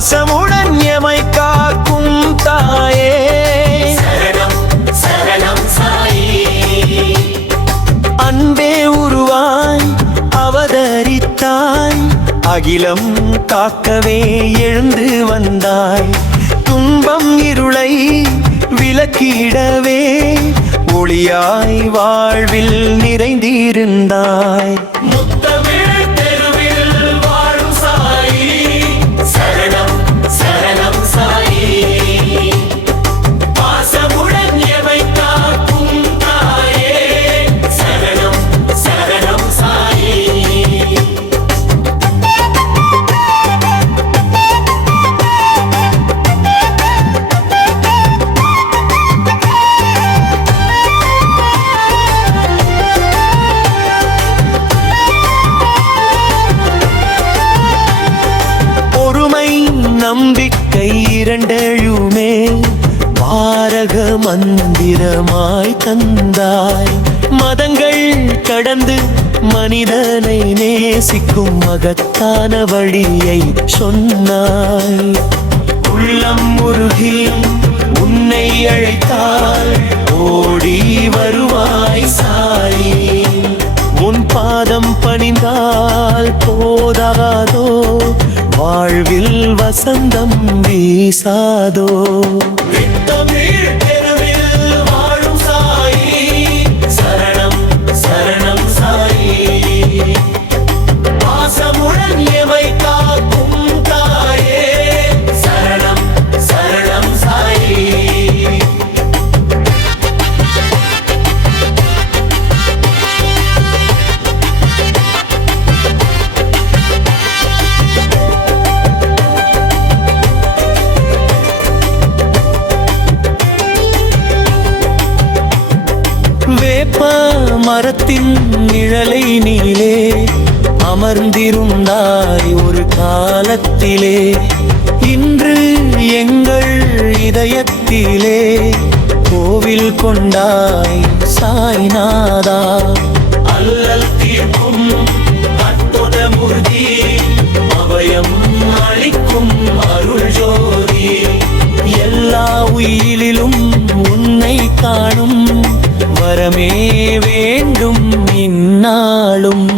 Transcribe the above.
பாசமுடன் எமை காக்கும் தாயே சரணம் சரணம் சாயி. அன்பே உருவாய் அவதரித்தாய், அகிலம் காக்கவே எழுந்து வந்தாய். துன்பம் இருளை விலக்கிடவே ஒளியாய் வாழ்வில் நிறைந்திருந்தாய். முத்தமிழ் தெருவில் வாழும் சாயி. சரணம் சரணம் சாயி. பாசமுடன் எமை காக்கும் தாயே சரணம் சரணம் சாயி. நம்பிக்கை இரண்டெழுமே பாரக மந்திரமாய் தந்தாய். மதங்கள் கடந்து மனிதனை நேசிக்கும் மகத்தான வழியை சொன்னாய். உள்ளம் உருகி உன்னை அழைத்தால் ஓடி வருவாய் சாயி. உன் பாதம் பணிந்தால் போதாதோ, வாழ்வில் வசந்தம் வீசாதோ. தமிழ் தெருவில் வாழும் சாயி. சரணம் சரணம் சாயி. பாசமுடன் எமை காக்கும் தாயே சரணம் சரணம் சாயி. வேப்ப மரத்தின் நிழலை நீலே அமர்ந்திருந்தாய் ஒரு காலத்திலே. இன்று எங்கள் இதயத்திலே கோவில் கொண்டாய் சாய்நாதா. அல்லல் தீர்க்கும் அற்புத மூர்த்தி, அபயம் அளிக்கும் அருள் ஜோதி. எல்லா உயிரிலும் உன்னை காணும் வரமே வேண்டும் இந்நாளும்.